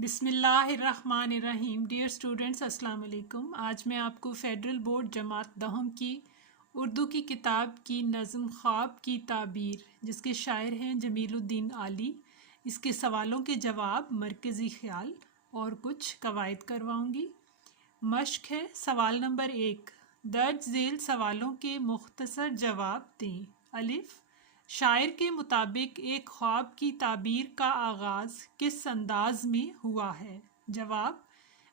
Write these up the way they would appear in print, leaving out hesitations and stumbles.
बिस्मिल्लाहिर्रहमानिर्रहीम। Dear students, अस्सलाम वालेकुम। आज मैं आपको फेडरल बोर्ड जमात दहम की उर्दू की किताब की नज़म ख्वाब की ताबीर, जिसके शायर हैं जमीलुद्दीन आली, इसके सवालों के जवाब, मरकज़ी ख्याल और कुछ कवायद करवाऊँगी। मश्क है। सवाल नंबर 1, दर्ज झेल सवालों के मुख्तसर जवाब दें। अलिफ, शायर के मुताबिक एक ख्वाब की ताबीर का आगाज़ किस अंदाज में हुआ है? जवाब,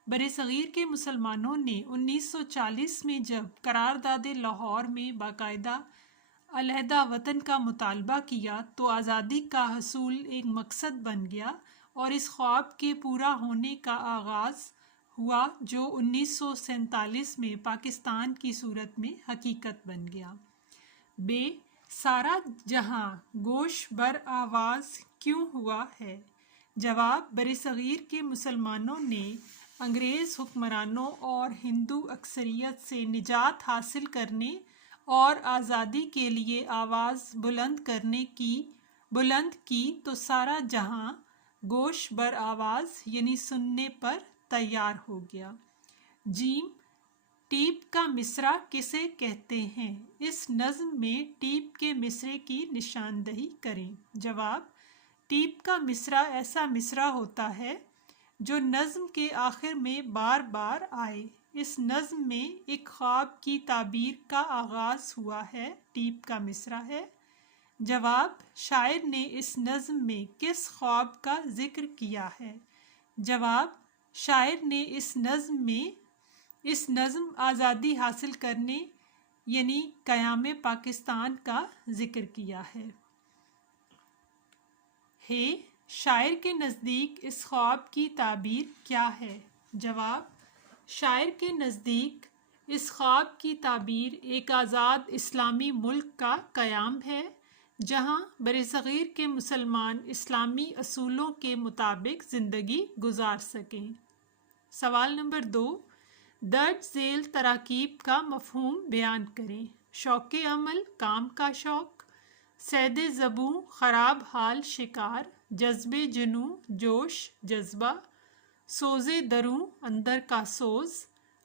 बरसग़ीर के मुसलमानों ने 1940 में जब करारदाद लाहौर में बाकायदा अलहदा वतन का मुतालबा किया तो आज़ादी का हसूल एक मकसद बन गया और इस ख्वाब के पूरा होने का आगाज़ हुआ जो 1947 में पाकिस्तान की सूरत में हकीकत बन गया। बे, सारा जहां गोश बर आवाज़ क्यों हुआ है? जवाब, बरसग़ीर के मुसलमानों ने अंग्रेज़ हुक्मरानों और हिंदू अक्सरियत से निजात हासिल करने और आज़ादी के लिए आवाज़ बुलंद की तो सारा जहां गोश बर आवाज़ यानी सुनने पर तैयार हो गया। जीम, टीप का मिसरा किसे कहते हैं? इस नज़्म में टीप के मिसरे की निशानदही करें। जवाब, टीप का मिसरा ऐसा मिसरा होता है जो नज़्म के आखिर में बार बार आए। इस नज़्म में एक ख्वाब की ताबीर का आगाज़ हुआ है, टीप का मिसरा है। जवाब, शायर ने इस नज़्म में किस ख्वाब का जिक्र किया है? जवाब, शायर ने इस नज़्म आज़ादी हासिल करने यानी क़याम पाकिस्तान का जिक्र किया है। शायर के नज़दीक इस ख्वाब की ताबीर क्या है? जवाब, शायर के नज़दीक इस ख्वाब की ताबीर एक आज़ाद इस्लामी मुल्क का क़याम है जहां बरसग़ीर के मुसलमान इस्लामी असूलों के मुताबिक ज़िंदगी गुजार सकें। सवाल नंबर 2, दर्ज झेल तराकीब का मफ़हूम बयान करें। शौक़ अमल, काम का शौक़। सैदे ज़बूं, ख़राब हाल, शिकार। जज्बे जुनू, जोश, जज्बा। सोज़े दरूं, अंदर का सोज़।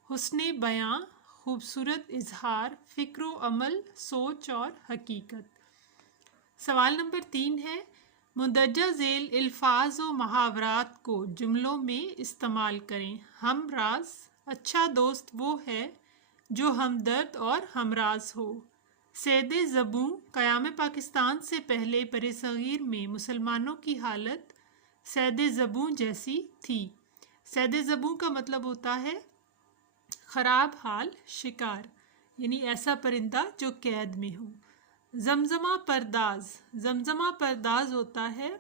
हुस्ने बयां, खूबसूरत इजहार। फ़िक्र अमल, सोच और हकीकत। सवाल नंबर 3 है, मुंदरजा झेल अल्फाज व मुहावरात को जुमलों में इस्तेमाल करें। हमराज, अच्छा दोस्त वो है जो हमदर्द और हमराज हो। सैदे ज़बूं, क़याम पाकिस्तान से पहले बरसग़ीर में मुसलमानों की हालत सैदे ज़बूं जैसी थी। सैदे ज़बूं का मतलब होता है ख़राब हाल, शिकार, यानी ऐसा परिंदा जो कैद में हो। जमजमा परदाज, जमजमा परदाज होता है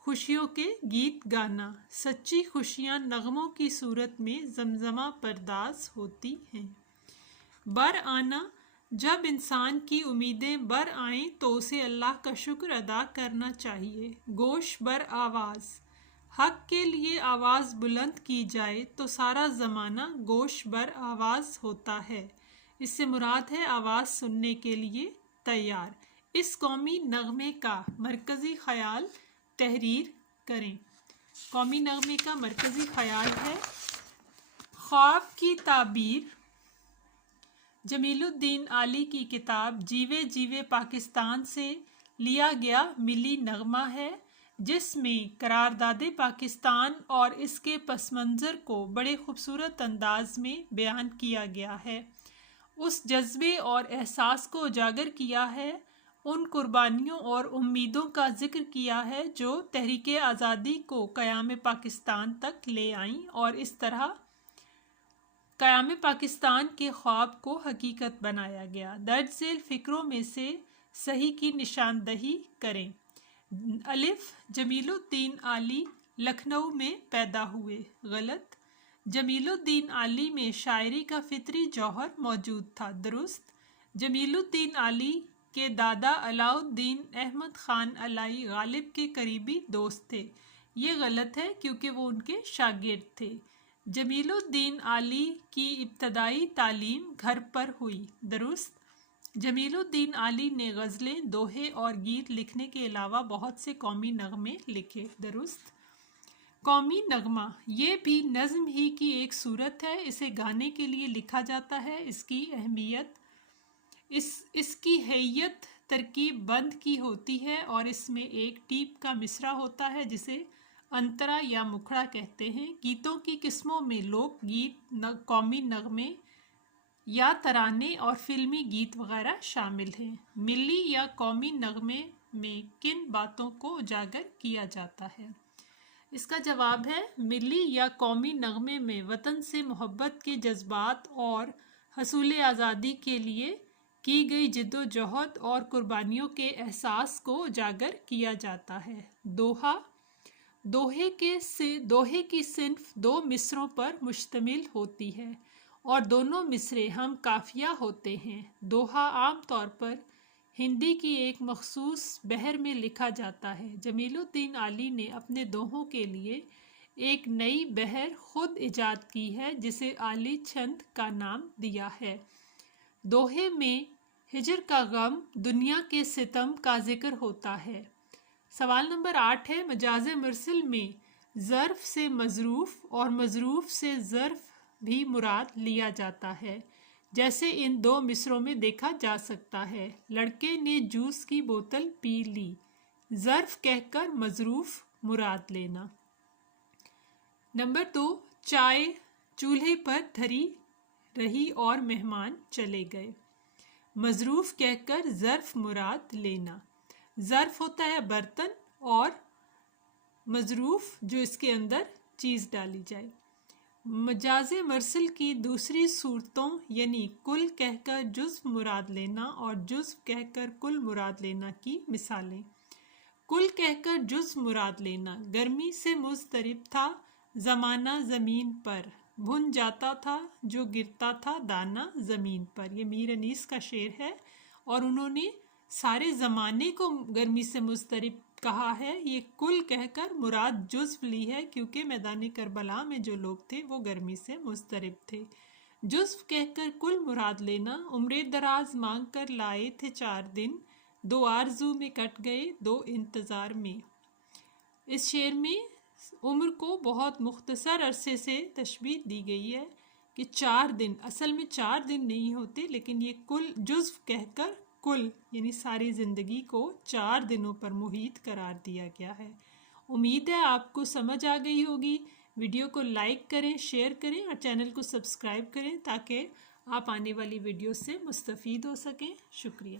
खुशियों के गीत गाना। सच्ची खुशियाँ नगमों की सूरत में जमजमा परदाज होती हैं। बर आना, जब इंसान की उम्मीदें बर आएँ तो उसे अल्लाह का शुक्र अदा करना चाहिए। गोश बर आवाज़, हक के लिए आवाज़ बुलंद की जाए तो सारा ज़माना गोश बर आवाज़ होता है। इससे मुराद है आवाज़ सुनने के लिए तैयार। इस कौमी नगमे का मरकज़ी ख्याल तहरीर करें। कौमी नगमे का मरकज़ी ख्याल है, ख्वाब की ताबीर जमीलुद्दीन आली की किताब जीवे जीवे पाकिस्तान से लिया गया मिली नगमा है, जिसमें करारदादे पाकिस्तान और इसके पस मंज़र को बड़े खूबसूरत अंदाज में बयान किया गया है। उस जज्बे और एहसास को उजागर किया है, उन कुर्बानियों और उम्मीदों का जिक्र किया है जो तहरीक आज़ादी को क़याम पाकिस्तान तक ले आईं और इस तरह क़याम पाकिस्तान के ख्वाब को हकीकत बनाया गया। दर्ज झेल फ़िक्रों में से सही की निशानदही करें। अलिफ, जमीलुद्दीन आली लखनऊ में पैदा हुए। गलत। जमीलुद्दीन आली में शायरी का फितरी जौहर मौजूद था। दुरुस्त। जमीलुद्दीन आली के दादा अलाउद्दीन अहमद ख़ान अलाई गालिब के करीबी दोस्त थे। ये गलत है क्योंकि वो उनके शागिर्द थे। जमीलुद्दीन आली की इब्तदाई तालीम घर पर हुई। दुरुस्त। जमीलुद्दीन आली ने गज़लें, दोहे और गीत लिखने के अलावा बहुत से कौमी नगमे लिखे। दुरुस्त। قومی نغمہ یہ بھی نظم ہی کی ایک صورت ہے، اسے گانے کے لیے لکھا جاتا ہے۔ اس کی اہمیت اس کی حیت ترکیب بند کی ہوتی ہے اور اس میں ایک ٹیپ کا مصرع ہوتا ہے جسے انترا یا مکھڑا کہتے ہیں۔ گیتوں کی قسموں میں لوک گیت، قومی نغمے یا ترانے اور فلمی گیت وغیرہ شامل ہیں۔ ملی یا قومی نغمے میں کن باتوں کو اجاگر کیا جاتا ہے؟ اس کا جواب ہے ملی یا قومی نغمے میں وطن سے محبت کے جذبات اور حصول آزادی کے لیے کی گئی جد و جہد اور قربانیوں کے احساس کو اجاگر کیا جاتا ہے۔ دوہے کی صنف دو مصروں پر مشتمل ہوتی ہے اور دونوں مصرے ہم قافیہ ہوتے ہیں۔ دوہا عام طور پر ہندی کی ایک مخصوص بحر میں لکھا جاتا ہے۔ جمیل الدین علی نے اپنے دوہوں کے لیے ایک نئی بحر خود ایجاد کی ہے جسے عالی چھند کا نام دیا ہے۔ دوہے میں ہجر کا غم، دنیا کے ستم کا ذکر ہوتا ہے۔ سوال نمبر 8 ہے، مجاز مرسل میں ظرف سے مظروف اور مظروف سے ظرف بھی مراد لیا جاتا ہے، جیسے ان دو مصروں میں دیکھا جا سکتا ہے۔ لڑکے نے جوس کی بوتل پی لی، ظرف کہہ کر مظروف مراد لینا۔ نمبر 2، چائے چولہے پر دھری رہی اور مہمان چلے گئے، مظروف کہہ کر ظرف مراد لینا۔ ظرف ہوتا ہے برتن اور مظروف جو اس کے اندر چیز ڈالی جائے۔ مجاز مرسل کی دوسری صورتوں یعنی کل کہہ کر جزو مراد لینا اور جزو کہہ کر کل مراد لینا کی مثالیں: کل کہہ کر جزو مراد لینا، گرمی سے مضطرب تھا زمانہ زمین پر، بھن جاتا تھا جو گرتا تھا دانہ زمین پر۔ یہ میر انیس کا شعر ہے اور انہوں نے سارے زمانے کو گرمی سے مضطرب کہا ہے۔ یہ کل کہہ کر مراد جزو لی ہے کیونکہ میدان کربلا میں جو لوگ تھے وہ گرمی سے مضطرب تھے۔ جزو کہہ کر کل مراد لینا، عمر دراز مانگ کر لائے تھے 4 دن، 2 آرزو میں کٹ گئے 2 انتظار میں۔ اس شعر میں عمر کو بہت مختصر عرصے سے تشبیہ دی گئی ہے کہ 4 دن، اصل میں 4 دن نہیں ہوتے لیکن یہ کل جزو کہہ کر کل یعنی ساری زندگی کو 4 دنوں پر محیط قرار دیا گیا ہے۔ امید ہے آپ کو سمجھ آ گئی ہوگی۔ ویڈیو کو لائک کریں، شیئر کریں اور چینل کو سبسکرائب کریں تاکہ آپ آنے والی ویڈیو سے مستفید ہو سکیں۔ شکریہ۔